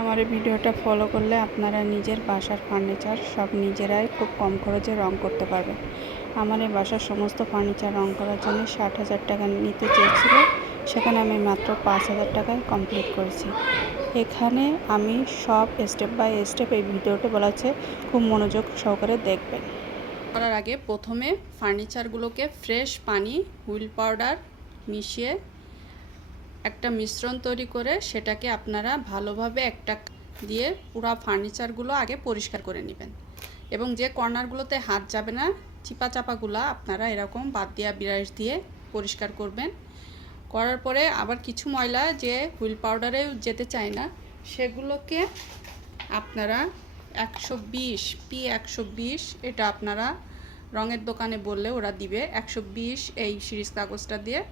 আমার এই ভিডিওটা ফলো করলে আপনারা নিজের বাসার ফার্নিচার সব নিজেরাই খুব কম খরচে রং করতে পারবেন। আমার এই বাসার সমস্ত ফার্নিচার রং করার জন্য 60,000 টাকা নিতে চেয়েছিল, সেখানে আমি মাত্র 5,000 টাকায় কমপ্লিট করেছি। এখানে আমি সব স্টেপ বাই স্টেপ এই ভিডিওটা বলা হচ্ছে, খুব মনোযোগ সহকারে দেখবেন। করার আগে প্রথমে ফার্নিচারগুলোকে ফ্রেশ পানি, হুইল পাউডার মিশিয়ে একটা মিশ্রণ তৈরি করে সেটাকে আপনারা ভালোভাবে একটা দিয়ে পুরো ফার্নিচারগুলো আগে পরিষ্কার করে নেবেন এবং যে কর্নারগুলোতে হাত যাবে না, চিপা চাপাগুলো আপনারা এরকম বাদ দিয়া ব্রাশ দিয়ে পরিষ্কার করবেন। করার পরে আবার কিছু ময়লা যে হুইল পাউডারে যেতে চায় না, সেগুলোকে আপনারা 120 এটা আপনারা রঙের দোকানে বললে ওরা দিবে। 120 এই সিরিজ কাগজটা দিয়ে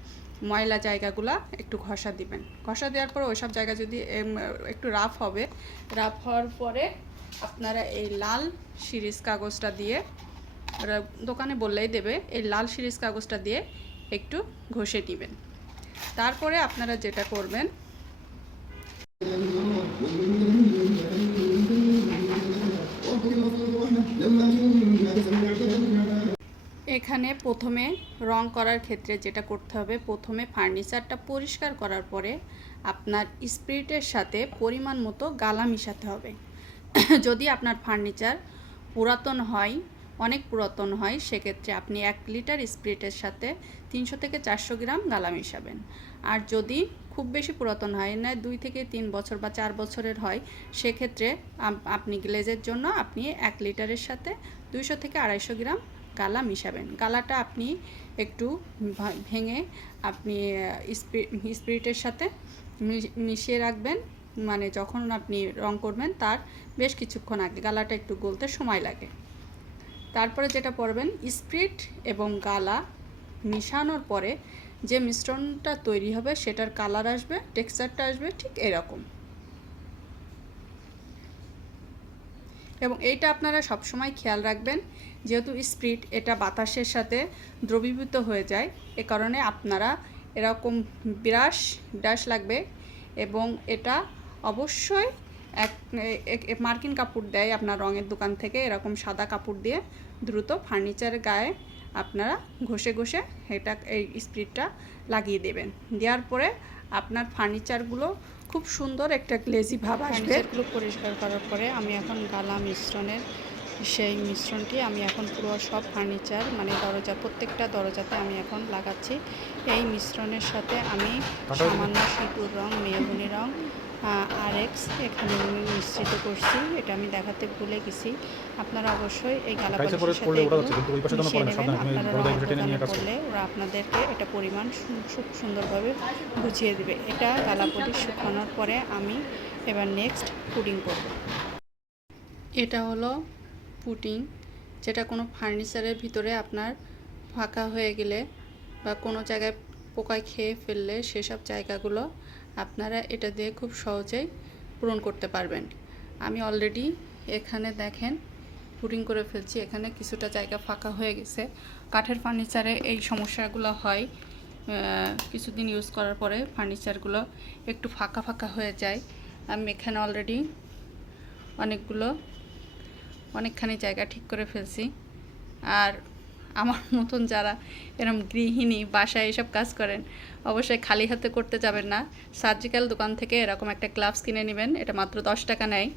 ময়লা জায়গাগুলা একটু ঘষা দিবেন। ঘষা দেওয়ার পর ওইসব জায়গা যদি একটু রাফ হবে, রাফ হওয়ার পরে আপনারা এই লাল সিরিজ কাগজটা দিয়ে, ওরা দোকানে বললেই দেবে, এই লাল সিরিজ কাগজটা দিয়ে একটু ঘষে নেবেন। তারপরে আপনারা যেটা করবেন, এখানে প্রথমে রং করার ক্ষেত্রে যেটা করতে হবে, প্রথমে ফার্নিচারটা পরিষ্কার করার পরে আপনার স্পিরিটের সাথে পরিমাণ মতো গালা মিশাতে হবে। যদি আপনার ফার্নিচার পুরাতন হয়, অনেক পুরাতন হয়, সেক্ষেত্রে আপনি 1 লিটার স্পিরিটের সাথে 300 থেকে 400 গ্রাম গালা মিশাবেন। আর যদি খুব বেশি পুরাতন হয় না, 2 থেকে 3 বছর বা 4 বছরের হয়, সেক্ষেত্রে আপনি গ্লেজের জন্য আপনি 1 লিটারের সাথে 200 থেকে 250 গ্রাম গালা মিশাবেন। গালাটা আপনি একটু ভেঙে আপনি স্পিরিটের সাথে মিশিয়ে রাখবেন, মানে যখন আপনি রং করবেন তার বেশ কিছুক্ষণ আগে। গালাটা একটু গলতে সময় লাগে। তারপরে যেটা করবেন, স্পিরিট এবং গালা মিশানোর পরে যে মিশ্রণটা তৈরি হবে সেটার কালার আসবে, টেক্সচারটা আসবে ঠিক এরকম। এবং এইটা আপনারা সবসময় খেয়াল রাখবেন, যেহেতু স্পিরিট এটা বাতাসের সাথে দ্রবীভূত হয়ে যায়, এ কারণে আপনারা এরকম ব্রাশ লাগবে। এবং এটা অবশ্যই মার্কিন কাপড় দেয় আপনার রঙের দোকান থেকে, এরকম সাদা কাপড় দিয়ে দ্রুত ফার্নিচারের গায়ে আপনারা ঘষে ঘষে এটা এই স্পিরিটটা লাগিয়ে দেবেন। দেওয়ার পরে আপনার ফার্নিচারগুলো খুব সুন্দর একটা গ্লেজি ভাব আসবে। ফার্নিচারগুলো পরিষ্কার করার পরে আমি এখন গালা মিশ্রণের সেই মিশ্রণটি আমি এখন পুরো সব ফার্নিচার, মানে দরজা, প্রত্যেকটা দরজাতে আমি এখন লাগাচ্ছি। এই মিশ্রণের সাথে আমি সামান্য সিঁদুর রং, মেহগনি রং, RX এখানে আমি মিশ্রিত করছি। এটা আমি দেখাতে ভুলে গেছি। আপনারা অবশ্যই এই গালা পলিশের সাথে মিশিয়ে নেবেন। আপনারা রঙের দোকানে করলে ওরা আপনাদেরকে এটা পরিমাণ খুব সুন্দরভাবে বুঝিয়ে দেবে। এটা গালা পলিশ শুকানোর পরে আমি এবার নেক্সট পুডিং করব। এটা হলো পুডিং, যেটা কোনো ফার্নিচারের ভিতরে আপনার ফাঁকা হয়ে গেলে বা কোনো জায়গায় পোকায় খেয়ে ফেললে সেসব জায়গাগুলো আপনারা এটা দিয়ে খুব সহজেই পূরণ করতে পারবেন। আমি অলরেডি এখানে দেখেন পুডিং করে ফেলছি। এখানে কিছুটা জায়গা ফাঁকা হয়ে গেছে। কাঠের ফার্নিচারে এই সমস্যাগুলো হয়, কিছুদিন ইউজ করার পরে ফার্নিচারগুলো একটু ফাঁকা ফাঁকা হয়ে যায়। আমি এখানে অলরেডি অনেকখানি জায়গা ঠিক করে ফেলছি। আর আমার মতন যারা এরকম গৃহিণী বাসায় এসব কাজ করেন, অবশ্যই খালি হাতে করতে যাবেন না। সার্জিক্যাল দোকান থেকে এরকম একটা গ্লাভস কিনে নেবেন, এটা মাত্র 10 টাকা নেয়।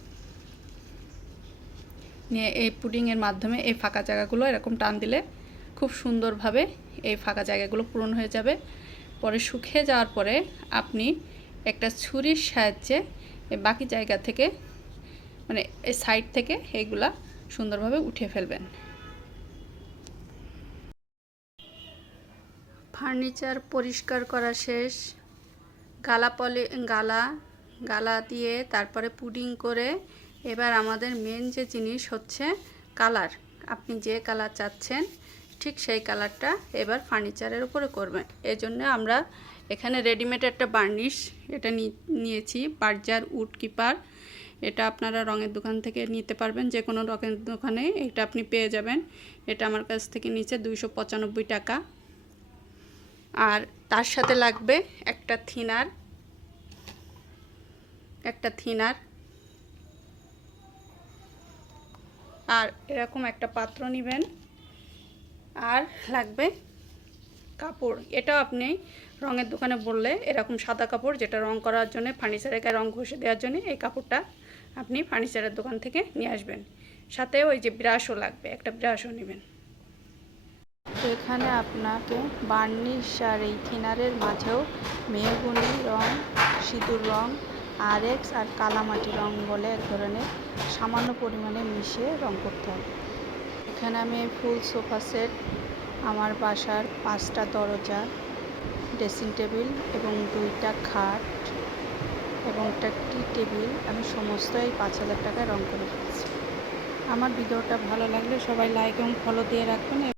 নিয়ে এই পুডিংয়ের মাধ্যমে এই ফাঁকা জায়গাগুলো এরকম টান দিলে খুব সুন্দরভাবে এই ফাঁকা জায়গাগুলো পূরণ হয়ে যাবে। পরে শুকিয়ে যাওয়ার পরে আপনি একটা ছুরির সাহায্যে বাকি জায়গা থেকে, মানে এই সাইড থেকে এইগুলা সুন্দরভাবে উঠিয়ে ফেলবেন। ফার্নিচার পরিষ্কার করা শেষ। গালা দিয়ে তারপরে পুডিং করে এবার আমাদের মেন যে জিনিস হচ্ছে কালার। আপনি যে কালার চাচ্ছেন ঠিক সেই কালারটা এবার ফার্নিচারের উপরে করবেন। এজন্য আমরা এখানে রেডিমেড একটা বার্নিশ এটা নিয়েছি, বার্জার উড কিপার। এটা আপনারা রঙের দোকান থেকে নিতে পারবেন, যে কোনো রঙের দোকানে এটা আপনি পেয়ে যাবেন। এটা আমার কাছ থেকে নিচে 295 টাকা। আর তার সাথে লাগবে একটা থিনার। আর এরকম একটা পাত্র নেবেন, আর লাগবে কাপড়। এটাও আপনি রঙের দোকানে বললে এরকম সাদা কাপড়, যেটা রং করার জন্য ফার্নিচারের গায়ে রং ঘষে দেওয়ার জন্য এই কাপড়টা আপনি ফার্নিচারের দোকান থেকে নিয়ে আসবেন। সাথে ওই যে ব্রাশও লাগবে, একটা ব্রাশও নেবেন। এখানে আপনাকে বার্নিশ আর এই থিনারের মাঝেও মেহগনি রং, সিঁদুর রং, আরএক্স আর কালামাটি রং বলে এক ধরনের সামান্য পরিমাণে মিশিয়ে রং করতে হবে। এখানে আমি ফুল সোফা সেট, আমার বাসার 5টা দরজা, ড্রেসিং টেবিল এবং 2টা খাট এবং একটা টি টেবিল আমি সমস্ত এই 5,000 টাকায় রং করে ফেলেছি। আমার ভিডিওটা ভালো লাগলে সবাই লাইক এবং ফলো দিয়ে রাখবেন।